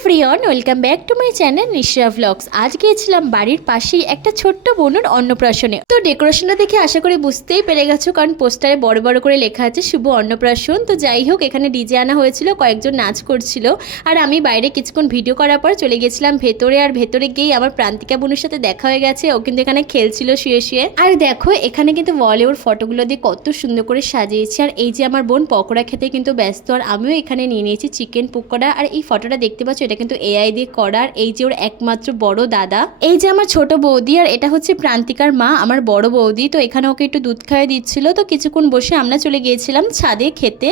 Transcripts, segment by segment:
Everyone, welcome back to my channel Nisha blogs. আজ গিয়েছিলাম বাড়ির পাশেই একটা ছোট্ট বোনের অন্নপ্রাশনে। তো ডেকোরেশনটা দেখে আশা করি বুঝতেই পেরে গেছো, কারণ পোস্টারে বড় বড় করে লেখা আছে শুভ অন্নপ্রাশন। তো যাই হোক, এখানে ডিজে আনা হয়েছিল, কয়েকজন নাচ করছিল, আর আমি বাইরে কিছুক্ষণ ভিডিও করার পর চলে গেছিলাম ভেতরে। আর ভেতরে গিয়েই আমার প্রান্তিকা বোনের সাথে দেখা হয়ে গেছে। ও কিন্তু এখানে খেলছিল শুয়ে শুয়ে। আর দেখো এখানে কিন্তু ওয়ালে ওর ফটোগুলো দিয়ে কত সুন্দর করে সাজিয়েছে। আর এই যে আমার বোন পকোড়া খেতে কিন্তু ব্যস্ত, আর আমিও এখানে নিয়ে নিয়েছি চিকেন পকোড়া। আর এই ফটোটা দেখতে পাচ্ছ, এটা কিন্তু এআই দিয়ে করার। এই যে ওর একমাত্র বড় দাদা, এই যে আমার ছোট বৌদি, আর এটা হচ্ছে প্রান্তিকার মা, আমার বড় বৌদি। তো এখানে ওকে একটু দুধ খাইয়ে দিচ্ছিল। তো কিছুক্ষণ বসে আমরা চলে গিয়েছিলাম ছাদে খেতে।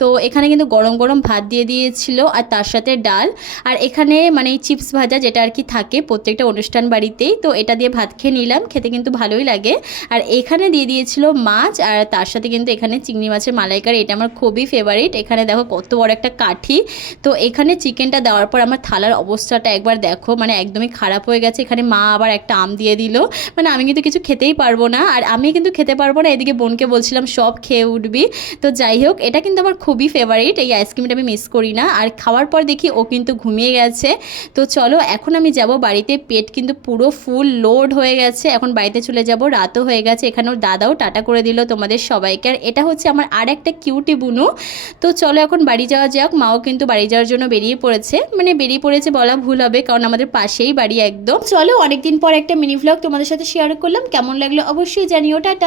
তো এখানে কিন্তু গরম গরম ভাত দিয়ে দিয়েছিল, আর তার সাথে ডাল। আর এখানে মানে চিপস ভাজা, যেটা আর কি থাকে প্রত্যেকটা অনুষ্ঠান বাড়িতেই। তো এটা দিয়ে ভাত খেয়ে নিলাম, খেতে কিন্তু ভালোই লাগে। আর এখানে দিয়ে দিয়েছিল মাছ, আর তার সাথে কিন্তু এখানে চিংড়ি মাছের মালাইকারি, এটা আমার খুবই ফেভারিট। এখানে দেখো কত বড় একটা কাঠি। তো এখানে চিকেনটা দেওয়ার পর আমার থালার অবস্থাটা একবার দেখো, মানে একদমই খারাপ হয়ে গেছে। এখানে মা আবার একটা আম দিয়ে দিল, মানে আমি কিন্তু কিছু খেতেই পারবো না, আর আমি কিন্তু খেতে পারবো না। এদিকে বোনকে বলছিলাম সব খেয়ে উঠবি। তো যাই হোক, এটা কিন্তু আমার খুবই ফেভারিট, এই আইসক্রিমটা আমি মিস করি না। আর খাওয়ার পর দেখি ও কিন্তু ঘুমিয়ে গেছে। তো চলো এখন আমি যাব বাড়িতে, পেট কিন্তু পুরো ফুল লোড হয়ে গেছে। এখন বাড়িতে চলে যাব, রাতও হয়ে গেছে। এখানে ওর দাদাও টাটা করে দিল তোমাদের সবাইকে। আর এটা হচ্ছে আমার আর একটা কিউটি বুনু। তো চলো এখন বাড়ি যাওয়া যাক। মাও কিন্তু বাড়ি যাওয়ার জন্য বেরিয়ে পড়েছে, মানে বেরিয়ে পড়েছে বলা ভুল হবে, কারণ আমাদের পাশেই বাড়ি একদম। চলো অনেকদিন পর একটা মিনি ভ্লগ তোমাদের সাথে শেয়ার করলাম, কেমন লাগলো অবশ্যই জানিও। টাটা।